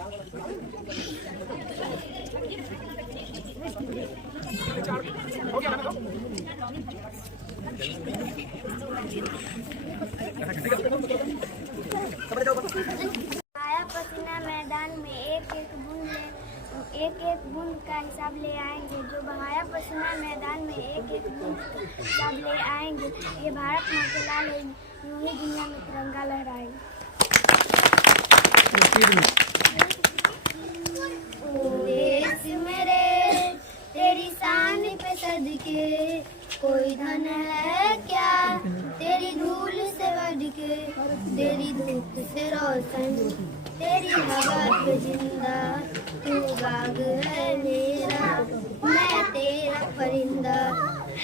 आया पसीना मैदान में एक एक बूंद का हिसाब ले आएंगे। जो बहाया पसीना मैदान में एक एक बूंद का हिसाब ले आएंगे। ये भारत माँ के लाल है, यूं ही दुनिया में तिरंगा लहराएंगे। देश मेरे तेरी शान पे सदके, कोई धन है क्या तेरी धूल से बढ़ के। तेरी धूप से रोशन, तेरी हवा पे जिंदा, तू बाग है मेरा, मैं तेरा परिंदा।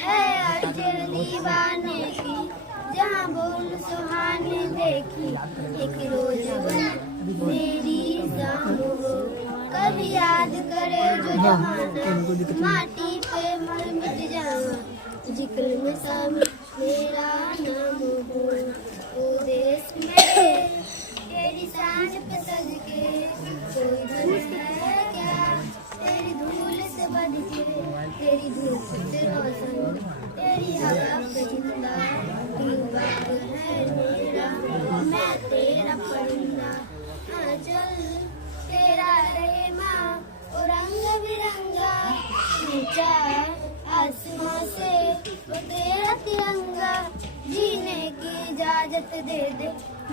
है अर्ज दीवाने की, जहाँ बोल सुहाने देखी। एक रोज बन मेरी शाम हो, कभी याद करे जो जहाना, माटी पे मर मिट जाना, जिक्र में सब मेरा नाम हो। ओ देश मेरे तेरी शान पे सदके, कोई धन है क्या तेरी धूल से बढ़ के। तेरी धूप से रोशन, तेरी हवा पे जिंदा, तू बाग है मेरा, मैं तेरा परिंदा। हाँ चल तेरा रहे माँ ओ रंग बिरंगा, ऊंचा आसमां से वो तेरा तिरंगा। जीने की इजाजत दे दे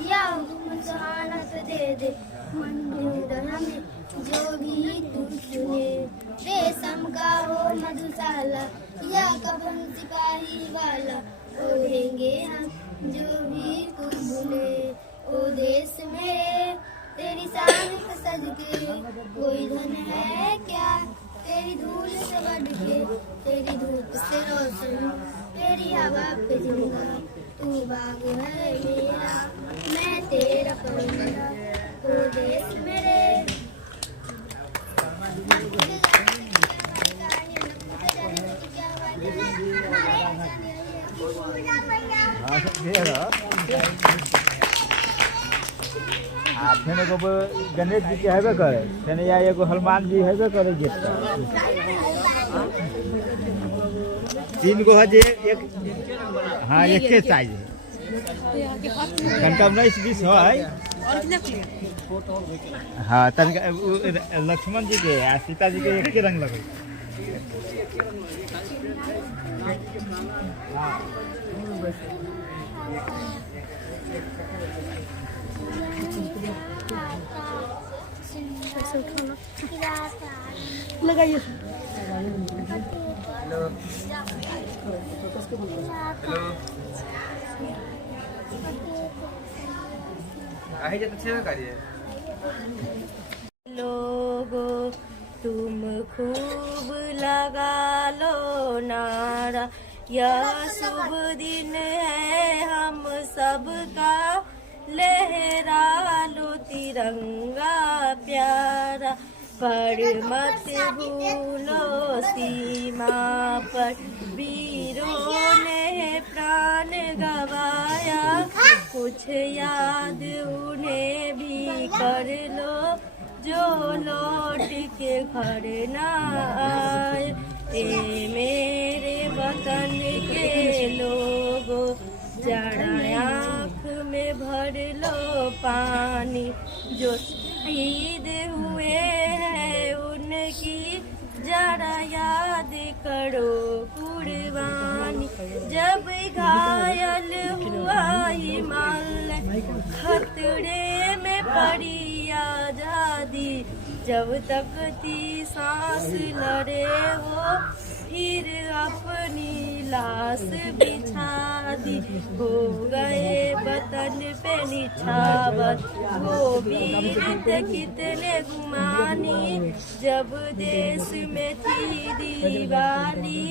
या हुक्म सुहानत दे दे, मंजूर हमें जो भी तू चुने। रेशम का हो मधुशाला या कफन सिपाही वाला, ओढ़ेंगे हम जो भी तू भूले। ओ देश मेरे तेरी शान पे सदके, कोई धन है क्या तेरी धूल से बढ़ के। तेरी धूप से रोशन, तेरी हवा पे जिंदा, तू बाग है मेरा, मैं तेरा परिंदा। ओ देश मेरे फिर एगो गणेश जी के हेबे करे, फिर या एगो हनुमान जी हेबे करे। गेट तीन गो है जे एक, हाँ एक के चाहिए। तनका 19-20 है। हाँ तनका लक्ष्मण जी के आ सीता जी के एक के रंग लगे। लगाइए। लोगो तुम खूब लगा लो नारा, यह शुभ दिन है हम सबका, लहरा लो तिरंगा प्यारा। पर मत भूलो सीमा पर वीरों ने प्राण गवाया, कुछ याद उन्हें भी कर लो जो लौट के घर न आए। ए मेरे वतन के लोगों, जरा आँख में भर लो पानी, जो शहीद हुए हैं उनकी जरा याद करो कुर्बानी। जब घायल हुआ हिमालय, खतरे में पड़ी आजादी, जब तक थी सांस लड़े वो फिर अपनी लाश बिछा दी। हो गए वतन पे निछावर वो वीर थे कितने गुमानी, जब देश में थी दीवानी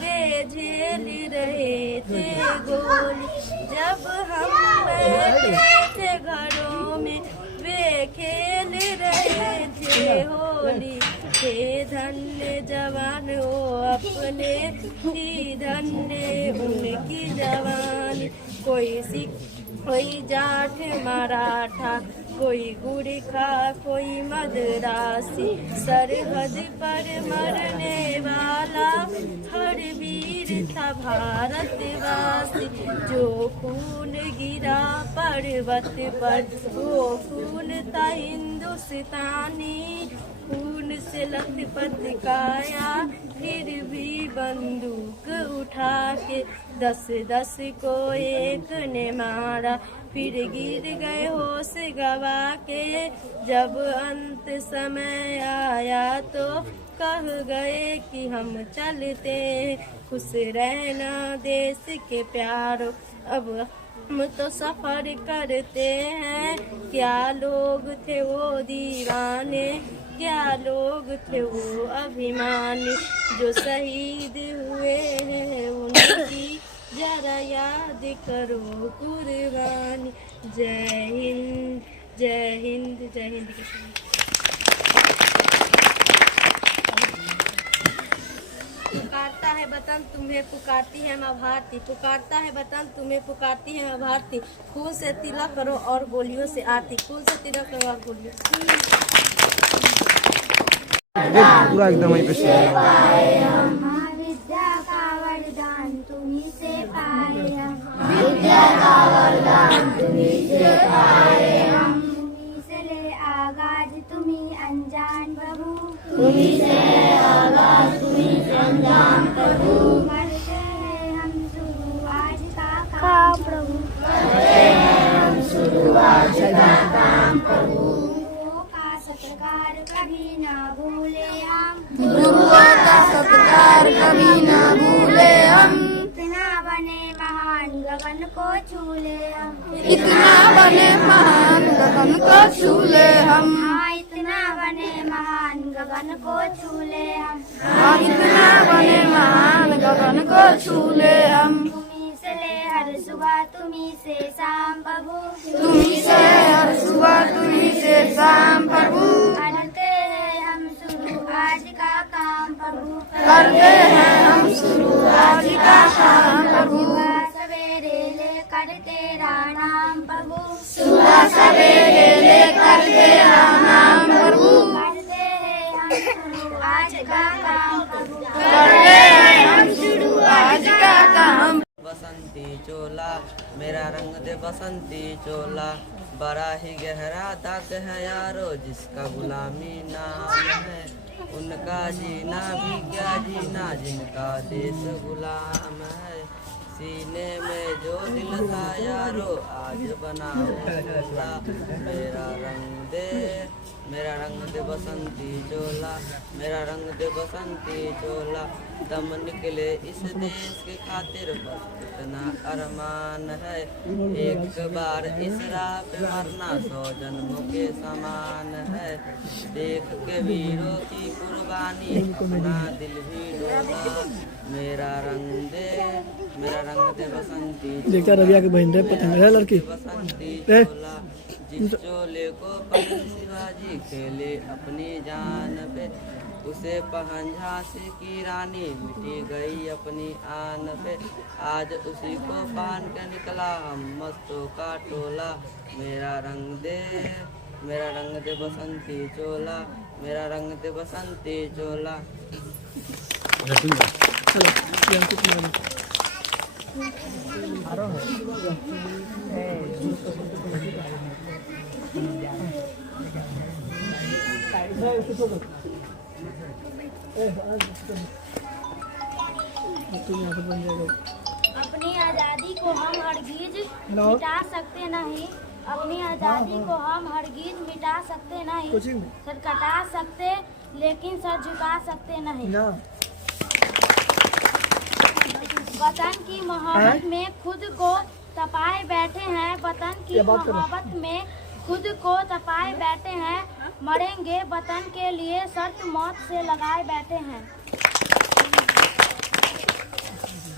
वे झेल रहे थे गोली। जब हम बैठे थे घरों में वे खेल रहे थे होली। हे धन्य जवान हो अपने, ही धन्य उनकी जवानी। कोई सिख कोई जाट मराठा कोई गुड़ खा कोई मदरासी, सरहद पर मरने वाला हर वीर था भारतवासी। जो खून गिरा पर्वत पर वो खून था हिंदुस्तानी, खून से लथपथ काया फिर भी बंदूक उठा के 10-10 को एक ने मारा, फिर गिर गए होश गवा के। जब अंत समय आया तो कह गए कि हम चलते, खुश रहना देश के प्यारो, अब हम तो सफर करते हैं। क्या लोग थे वो दीवाने, क्या लोग थे वो अभिमानी, जो शहीद हुए हैं उनकी जरा याद करो कुर्बानी। जय हिंद जय हिंद जय हिंद। पुकारता है वतन तुम्हें पुकारती है माँ भारती, पुकारता है वतन तुम्हें पुकारती है माँ भारती। खून से तिलक करो और गोलियों से आरती, खून से तिलक करो और गोलियों से। पूरा एकदम वहीं पे विद्या का वरदान तुम्हीं से पाए हम, विद्या का वरदान तुम्हीं से पाए हम। तुम्हीं से ले आगाज तुम्हीं अनजान प्रभु, तुम्हीं से आगाज तुम्हीं से अनजान प्रभु। करते हैं हम शुरू आज का काम प्रभु, करते हैं हम शुरू आज का काम प्रभु। गुरुओं का सत्कार कभी ना भूले हम, गुरुओं का सत्कार कभी ना भूले हम। इतना बने महान गगन को छूले हम, इतना बने महान गगन को छूले हम। हाँ इतना बने महान गगन को छूले हम, हाँ इतना बने महान गगन को छूले हम। तुम्हीं से ले हर सुबह तुम्हीं से शाम प्रभु, तुम्हीं से हर सुबह तुम्हीं से शाम प्रभु। करते हैं हम शुरू आज का काम प्रभु, करते हैं हम शुरू आज का काम प्रभु। सुबह सवेरे लेकर तेरा नाम प्रभु, सुबह सवेरे लेकर तेरा नाम प्रभु। करते हैं हम शुरू आज का काम प्रभु, करते हैं हम शुरू आज का काम। बसंती चोला मेरा रंग दे बसंती चोला, बड़ा ही गहरा दाग है यारो जिसका गुलामी नाम है। उनका जीना भी क्या जीना जिनका देश गुलाम है। सीने में जो दिल था यारो आज बनाओ चोला, मेरा रंग दे बसंती चोला, मेरा रंग दे बसंती चोला। दम निकले इस देश के खातिर बस इतना अरमान है। एक बार इस राह पे मरना 100 जन्मों के समान है। देख के वीरों की कुर्बानी अपना दिल भी डोला। मेरा रंग दे बसंती देखता रविया की बहन पतंग है लड़की बसंती चोला। जिस चोले को पहन शिवाजी खेले अपनी जान पे, उसे पहन झांसी की रानी मिटी गई अपनी आन पे। आज उसी को पहन के निकला हम मस्तों का टोला। मेरा रंग दे बसंती चोला, मेरा रंग दे बसंती चोला। अपनी आज़ादी को हम हरगिज मिटा सकते नहीं, अपनी आज़ादी को हम हरगिज मिटा सकते नहीं। सर कटा सकते लेकिन सर झुका सकते नहीं। वतन की मोहब्बत में खुद को तपाए बैठे हैं, वतन की मोहब्बत में खुद को तपाए बैठे हैं। मरेंगे वतन के लिए शर्त मौत से लगाए बैठे हैं।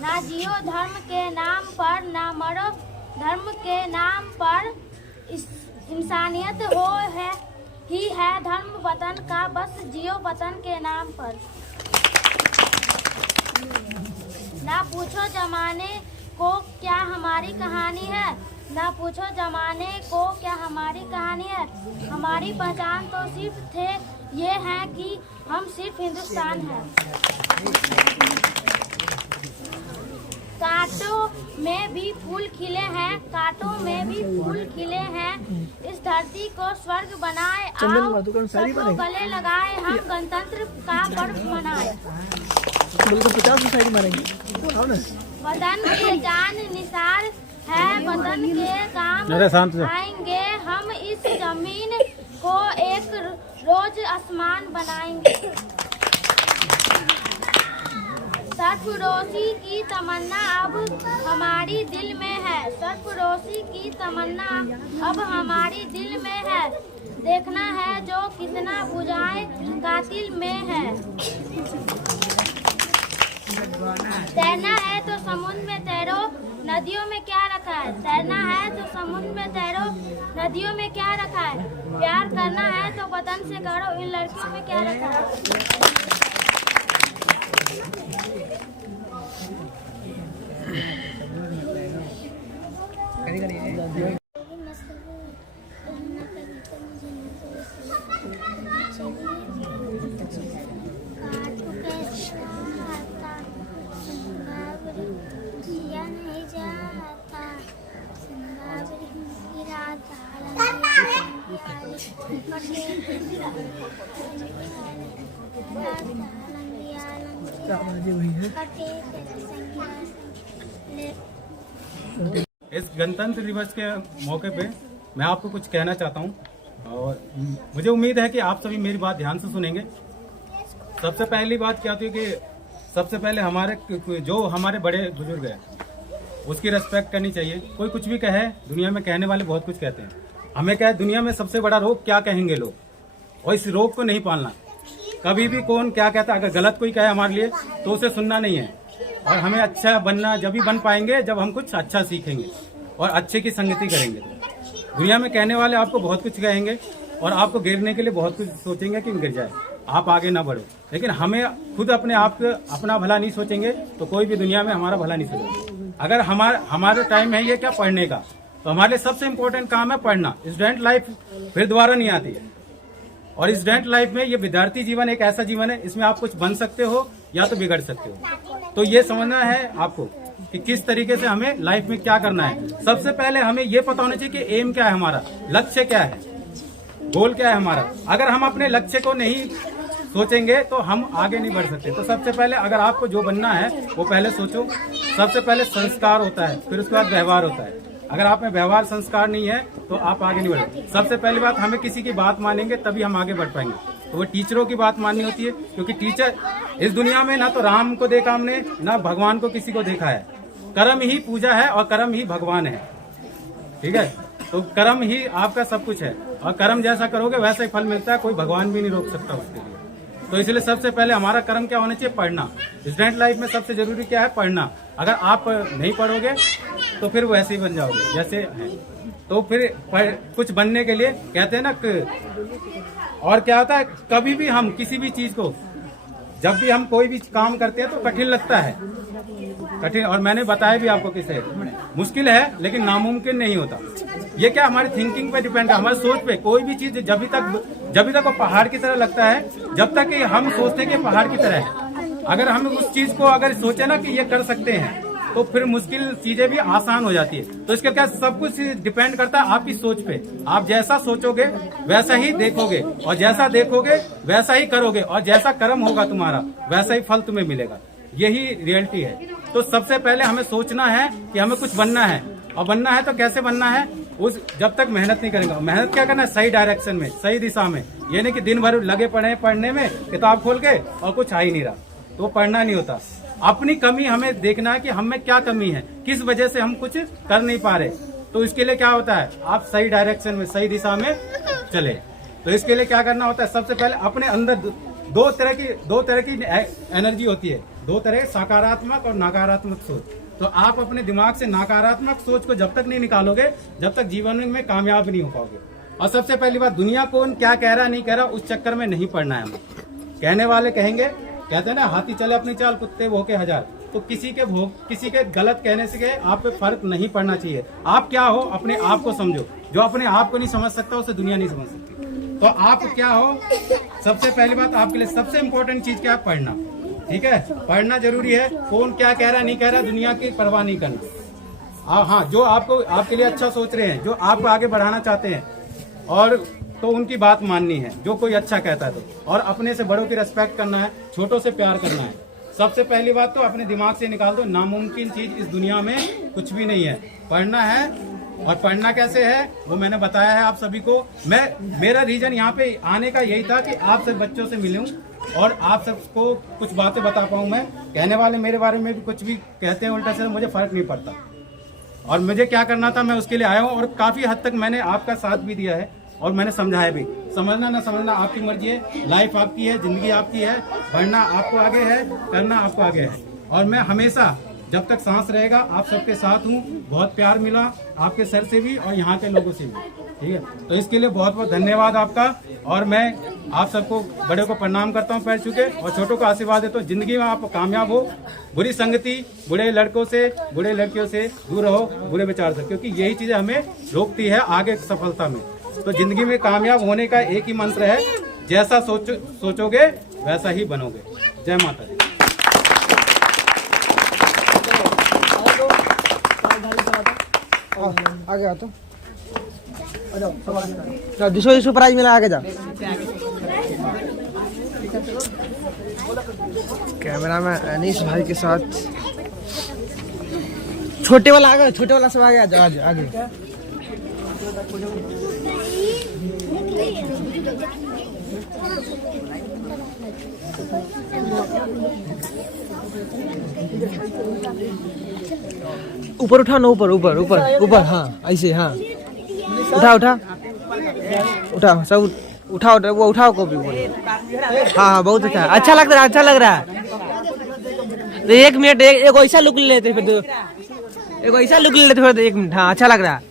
ना जियो धर्म के नाम पर, ना मरो धर्म के नाम पर। इंसानियत हो है ही है धर्म वतन का, बस जियो वतन के नाम पर। ना पूछो जमाने को क्या हमारी कहानी है, ना पूछो जमाने को क्या हमारी कहानी है। हमारी पहचान तो सिर्फ थे ये है कि हम सिर्फ हिंदुस्तान हैं। कांटों में भी फूल खिले हैं, कांटों में भी फूल खिले हैं। इस धरती को स्वर्ग बनाए, आओ सबको गले लगाए, हम गणतंत्र का पर्व मनाए। बिल्कुल 50 में साइड मारेंगे। वतन के जान निसार है, वतन के काम आएंगे हम। इस जमीन को एक रोज आसमान बनाएंगे। सरफरोशी की तमन्ना अब हमारी दिल में है, सरफरोशी की तमन्ना अब हमारी दिल में है। देखना है जो कितना बुझाए कातिल में है। तैरना है तो समुद्र में तैरो, नदियों में क्या रखा है। तैरना है तो समुद्र में तैरो, नदियों में क्या रखा है। प्यार करना है तो वतन से करो, इन लड़कियों में क्या रखा है। इस गणतंत्र दिवस के मौके पे मैं आपको कुछ कहना चाहता हूँ और मुझे उम्मीद है कि आप सभी मेरी बात ध्यान से सुनेंगे। सबसे पहली बात क्या होती है कि सबसे पहले हमारे बड़े बुजुर्ग हैं उसकी रेस्पेक्ट करनी चाहिए। कोई कुछ भी कहे, दुनिया में कहने वाले बहुत कुछ कहते हैं। हमें क्या है, दुनिया में सबसे बड़ा रोग क्या कहेंगे लोग, और इस रोग को नहीं पालना। कभी भी कौन क्या कहता है, अगर गलत कोई कहे हमारे लिए तो उसे सुनना नहीं है। और हमें अच्छा बनना जब भी बन पाएंगे जब हम कुछ अच्छा सीखेंगे और अच्छे की संगति करेंगे। दुनिया में कहने वाले आपको बहुत कुछ कहेंगे और आपको गिरने के लिए बहुत कुछ सोचेंगे कि गिर जाए, आप आगे ना बढ़ो। लेकिन हमें खुद अपने आप अपना भला नहीं सोचेंगे तो कोई भी दुनिया में हमारा भला नहीं सोचेगा। अगर हमारे टाइम है ये क्या पढ़ने का, तो हमारे लिए सबसे इम्पोर्टेंट काम है पढ़ना। स्टूडेंट लाइफ फिर दोबारा नहीं आती है और स्टूडेंट लाइफ में ये विद्यार्थी जीवन एक ऐसा जीवन है, इसमें आप कुछ बन सकते हो या तो बिगड़ सकते हो। तो ये समझना है आपको कि किस तरीके से हमें लाइफ में क्या करना है। सबसे पहले हमें ये पता होना चाहिए कि एम क्या है, हमारा लक्ष्य क्या है, गोल क्या है हमारा। अगर हम अपने लक्ष्य को नहीं सोचेंगे तो हम आगे नहीं बढ़ सकते। तो सबसे पहले अगर आपको जो बनना है वो पहले सोचो। सबसे पहले संस्कार होता है, फिर उसके बाद व्यवहार होता है। अगर आप में व्यवहार संस्कार नहीं है तो आप आगे नहीं बढ़े। सबसे पहली बात, हमें किसी की बात मानेंगे तभी हम आगे बढ़ पाएंगे। तो वो टीचरों की बात माननी होती है, क्योंकि टीचर इस दुनिया में ना तो राम को देखा हमने, ना भगवान को किसी को देखा है। कर्म ही पूजा है और कर्म ही भगवान है। ठीक है, तो कर्म ही आपका सब कुछ है और कर्म जैसा करोगे वैसा ही फल मिलता है। कोई भगवान भी नहीं रोक सकता उसके लिए। तो इसलिए सबसे पहले हमारा कर्म क्या होना चाहिए, पढ़ना। स्टूडेंट लाइफ में सबसे जरूरी क्या है, पढ़ना। अगर आप नहीं पढ़ोगे तो फिर वैसे ही बन जाओगे जैसे है। तो फिर कुछ बनने के लिए कहते हैं ना। और क्या होता है, कभी भी हम किसी भी चीज को, जब भी हम कोई भी काम करते हैं तो कठिन लगता है, कठिन। और मैंने बताया भी आपको किसे मुश्किल है लेकिन नामुमकिन नहीं होता। ये क्या हमारी थिंकिंग पे डिपेंड है, हमारी सोच पे। कोई भी चीज जब तक वो पहाड़ की तरह लगता है, जब तक कि हम सोचते हैं कि पहाड़ की तरह है। अगर हम उस चीज को अगर सोचे ना कि ये कर सकते हैं तो फिर मुश्किल चीजें भी आसान हो जाती है। तो इसके क्या सब कुछ डिपेंड करता है आपकी सोच पे। आप जैसा सोचोगे वैसा ही देखोगे और जैसा देखोगे वैसा ही करोगे और जैसा कर्म होगा तुम्हारा वैसा ही फल तुम्हें मिलेगा। यही रियलिटी है। तो सबसे पहले हमें सोचना है कि हमें कुछ बनना है, और बनना है तो कैसे बनना है, जब तक मेहनत नहीं करेंगे। मेहनत क्या करना है, सही डायरेक्शन में, सही दिशा में। ये नहीं कि दिन भर लगे पड़े पढ़ने में, किताब खोल के और कुछ आ ही नहीं रहा, तो पढ़ना नहीं होता। अपनी कमी हमें देखना है कि हम में क्या कमी है, किस वजह से हम कुछ कर नहीं पा रहे। तो इसके लिए क्या होता है, आप सही डायरेक्शन में, सही दिशा में चले। तो इसके लिए क्या करना होता है, सबसे पहले अपने अंदर दो तरह की एनर्जी होती है, दो तरह, सकारात्मक और नकारात्मक सोच। तो आप अपने दिमाग से नकारात्मक सोच को जब तक नहीं निकालोगे, जब तक जीवन में कामयाब नहीं हो पाओगे। और सबसे पहली बात, दुनिया कौन क्या कह रहा नहीं कह रहा उस चक्कर में नहीं पड़ना है हमें। कहने वाले कहेंगे, कहते हैं ना, हाथी चले अपनी चाल, कुत्ते भौंके हजार। तो किसी के गलत कहने से आप पे फर्क नहीं पड़ना चाहिए। आप क्या हो अपने आप को समझो। जो अपने आप को नहीं समझ सकता उसे दुनिया नहीं समझ सकती। तो आप क्या हो, सबसे पहली बात आपके लिए सबसे इम्पोर्टेंट चीज क्या है, पढ़ना। ठीक है, पढ़ना जरूरी है। कौन क्या कह रहा है नहीं कह रहा, दुनिया की परवाह नहीं करना। हाँ, जो आपके लिए अच्छा सोच रहे हैं, जो आपको आगे बढ़ाना चाहते हैं, और तो उनकी बात माननी है, जो कोई अच्छा कहता है तो। और अपने से बड़ों की रिस्पेक्ट करना है, छोटों से प्यार करना है। सबसे पहली बात तो अपने दिमाग से निकाल दो, नामुमकिन चीज इस दुनिया में कुछ भी नहीं है। पढ़ना है, और पढ़ना कैसे है वो मैंने बताया है आप सभी को। मेरा रीजन यहाँ पे आने का यही था कि आप सब बच्चों से मिलूं और आप सबको कुछ बातें बता पाऊं। मैं कहने वाले मेरे बारे में भी कुछ भी कहते हैं उल्टा से, मुझे फर्क नहीं पड़ता। और मुझे क्या करना था मैं उसके लिए आया हूँ, और काफी हद तक मैंने आपका साथ भी दिया है और मैंने समझाया भी। समझना ना समझना आपकी मर्जी है, लाइफ आपकी है, जिंदगी आपकी है, बढ़ना आपको आगे है, करना आपको आगे है। और मैं हमेशा जब तक सांस रहेगा आप सबके साथ हूँ। बहुत प्यार मिला आपके सर से भी और यहाँ के लोगों से भी। ठीक है, तो इसके लिए बहुत बहुत धन्यवाद आपका। और मैं आप सबको बड़े को प्रणाम करता हूँ पैर छू के, और छोटों को आशीर्वाद देता हूँ। जिंदगी में आप कामयाब हो, बुरी संगति, बुरे लड़कों से, बुरे लड़कियों से दूर रहो, बुरे विचार से, क्योंकि यही चीजें हमें रोकती है आगे सफलता में। तो जिंदगी में कामयाब होने का एक ही मंत्र है, जैसा सोचोगे वैसा ही बनोगे। जय माता दी। आगे आ तो दूसरा प्राइज मिला, आगे जा। कैमरा में अनीस भाई के साथ छोटे वाला आगे, छोटे वाला सब आगे आगे। ऊपर उठा ना, ऊपर ऊपर ऊपर ऊपर, हाँ ऐसे, हाँ उठा उठा उठा सब उठाओ, वो उठाओ को भी ऊपर। हाँ बहुत अच्छा लग रहा है, अच्छा लग रहा है। तो 1 मिनट एक ऐसा लुक ले लेते, फिर एक ऐसा लुक ले लेते, फिर 1 मिनट। हाँ अच्छा लग रहा है।